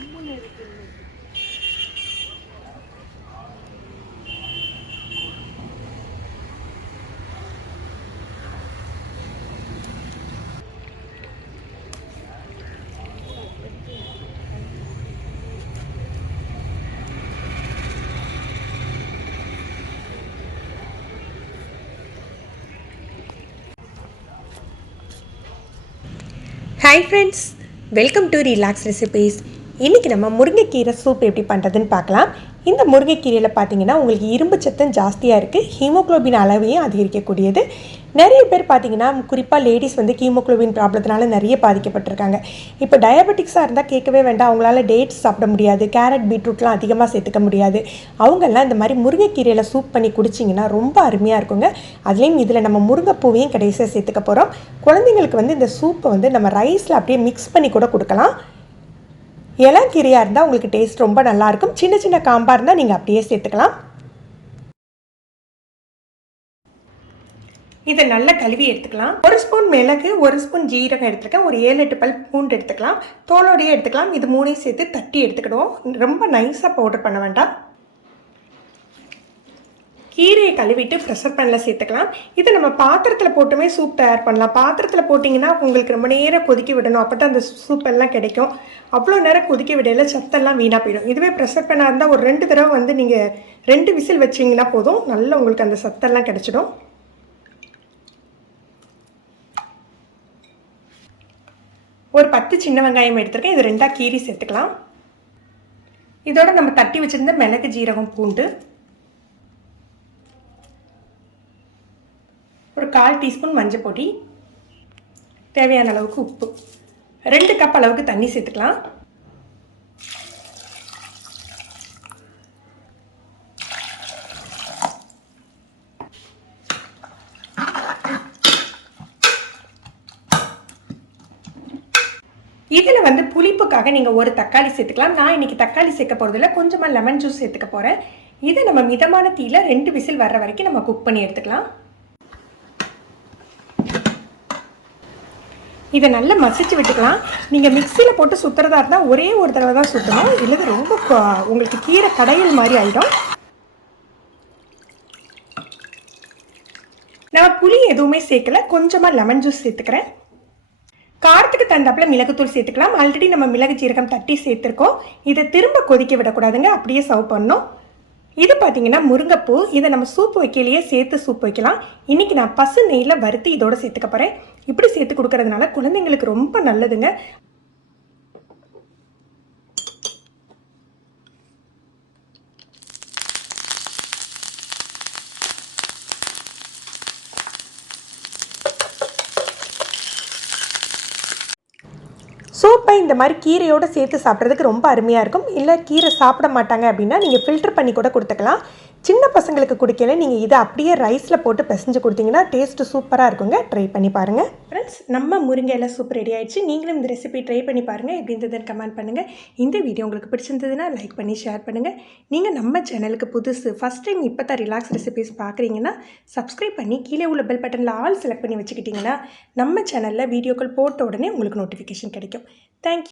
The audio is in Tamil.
Hi friends, welcome to Relax Recipes. இன்றைக்கி நம்ம முருங்கைக்கீரை சூப் எப்படி பண்ணுறதுன்னு பார்க்கலாம். இந்த முருங்கைக்கீரையில் பார்த்தீங்கன்னா உங்களுக்கு இரும்பு சத்தம் ஜாஸ்தியாக இருக்குது, ஹீமோக்ளோபின் அளவையும் அதிகரிக்கக்கூடியது. நிறைய பேர் பார்த்தீங்கன்னா குறிப்பாக லேடிஸ் வந்து ஹீமோக்ளோபின் ப்ராப்ளத்தினால நிறைய பாதிக்கப்பட்டிருக்காங்க. இப்போ டயபெட்டிக்ஸாக இருந்தால் கேட்கவே வேண்டாம், அவங்களால டேட்ஸ் சாப்பிட முடியாது, கேரட் பீட்ரூட்லாம் அதிகமாக சேர்த்துக்க முடியாது. அவங்கெல்லாம் இந்த மாதிரி முருங்கைக்கீரையில் சூப் பண்ணி குடிச்சிங்கன்னா ரொம்ப அருமையாக இருக்குங்க. அதுலேயும் இதில் நம்ம முருங்கைப்பூவையும் கடைசியாக சேர்த்துக்க போகிறோம். குழந்தைங்களுக்கு வந்து இந்த சூப்பை வந்து நம்ம ரைஸில் அப்படியே மிக்ஸ் பண்ணி கூட கொடுக்கலாம். இளங்கீரையாக இருந்தால் உங்களுக்கு டேஸ்ட் ரொம்ப நல்லாயிருக்கும். சின்ன சின்ன காம்பாக இருந்தால் நீங்கள் அப்படியே சேர்த்துக்கலாம். இதை நல்லா கழுவி எடுத்துக்கலாம். 1 ஸ்பூன் மிளகு, 1 ஸ்பூன் ஜீரகம் எடுத்துருக்கேன். ஒரு 7-8 பல் பூண்டு எடுத்துக்கலாம். தோலோடையே எடுத்துக்கலாம். இது 3ஐயும் சேர்த்து தட்டி எடுத்துக்கிடுவோம். ரொம்ப நைஸாக பவுடர் பண்ண வேண்டாம். கீரையை கழுவிட்டு ப்ரெஷர் பேனில் சேர்த்துக்கலாம். இதை நம்ம பாத்திரத்தில் போட்டுமே சூப் தயார் பண்ணலாம். பாத்திரத்தில் போட்டிங்கன்னா உங்களுக்கு ரொம்ப நேரம் கொதிக்க விடணும், அப்போ தான் அந்த சூப் எல்லாம் கிடைக்கும். அவ்வளோ நேரம் கொதிக்க விடையில சத்தெல்லாம் வீணாக போயிடும். இதுவே ப்ரெஷர் பேனாக இருந்தால் ஒரு 2 தடவை வந்து நீங்கள் 2 விசில் வச்சிங்கன்னா போதும், நல்லா உங்களுக்கு அந்த சத்தெல்லாம் கிடைச்சிடும். ஒரு 10 சின்ன வெங்காயம் எடுத்துருக்கேன். இது 2ஆக கீரி சேர்த்துக்கலாம். இதோட நம்ம தட்டி வச்சுருந்த மிளகு, ஜீரகம், பூண்டு, ஒரு 1/4 டீஸ்பூன் மஞ்சள் பொடி, தேவையான அளவுக்கு உப்பு, 2 கப் அளவுக்கு தண்ணி சேர்த்துக்கலாம். இதில் வந்து புளிப்புக்காக நீங்கள் ஒரு தக்காளி சேர்த்துக்கலாம். நான் இன்றைக்கி தக்காளி சேர்க்க போகிறதில்ல, கொஞ்சமாக லெமன் ஜூஸ் சேர்த்துக்க போகிறேன். இதை நம்ம மிதமான தீயில் 2 விசில் வர்ற வரைக்கும் நம்ம குக் பண்ணி எடுத்துக்கலாம். இதை நல்லா மசிச்சு விட்டுக்கலாம். நீங்கள் மிக்சியில் போட்டு சுற்றுறதா இருந்தால் ஒரே ஒரு தடவை தான் சுற்றணும், இல்லை ரொம்ப உங்களுக்கு கீரை கடையல் மாதிரி ஆகிடும். நான் புளி எதுவுமே சேர்க்கல, கொஞ்சமாக லெமன் ஜூஸ் சேர்த்துக்கிறேன். காரத்துக்கு தகுந்தாப்புல மிளகுத்தூள் சேர்த்துக்கலாம். ஆல்ரெடி நம்ம மிளகு ஜீரகம் தட்டி சேர்த்துருக்கோம். இதை திரும்ப கொதிக்க விடக்கூடாதுங்க, அப்படியே சர்வ் பண்ணணும். இது பார்த்தீங்கன்னா முருங்கைப்பூ. இதை நம்ம சூப் வைக்கலையே சேர்த்து சூப் வைக்கலாம். இன்றைக்கி நான் பசு நெய்யில் வறுத்து இதோட சேர்த்துக்க போகிறேன். இப்படி சேர்த்து கொடுக்கறதுனால குழந்தைங்களுக்கு ரொம்ப நல்லதுங்க. சூப்பை இந்த மாதிரி கீரையோடு சேர்த்து சாப்பிட்றதுக்கு ரொம்ப அருமையாக இருக்கும். இல்லை கீரை சாப்பிட மாட்டாங்க அப்படின்னா நீங்கள் ஃபில்டர் பண்ணி கூட கொடுத்துக்கலாம். சின்ன பசங்களுக்கு குடிக்கல நீங்கள் இதை அப்படியே ரைஸில் போட்டு பிசைஞ்சு கொடுத்தீங்கன்னா டேஸ்ட்டு சூப்பராக இருக்குங்க. ட்ரை பண்ணி பாருங்கள் ஃப்ரெண்ட்ஸ். நம்ம முருங்கையில சூப் ரெடி ஆகிடுச்சு. நீங்களும் இந்த ரெசிபி ட்ரை பண்ணி பாருங்கள். எப்படி இருந்ததுன்னு கமெண்ட் பண்ணுங்கள். இந்த வீடியோ உங்களுக்கு பிடிச்சிருந்ததுன்னா லைக் பண்ணி ஷேர் பண்ணுங்கள். நீங்கள் நம்ம சேனலுக்கு புதுசு, ஃபஸ்ட் டைம் இப்போ தான் ரிலாக்ஸ் ரெசிபிஸ் பார்க்குறீங்கன்னா சப்ஸ்கிரைப் பண்ணி கீழே உள்ள பெல் பட்டனில் ஆல் செலக்ட் பண்ணி வச்சுக்கிட்டிங்கன்னா நம்ம சேனலில் வீடியோக்கள் போட்ட உடனே உங்களுக்கு நோட்டிஃபிகேஷன் கிடைக்கும். தேங்க்யூ.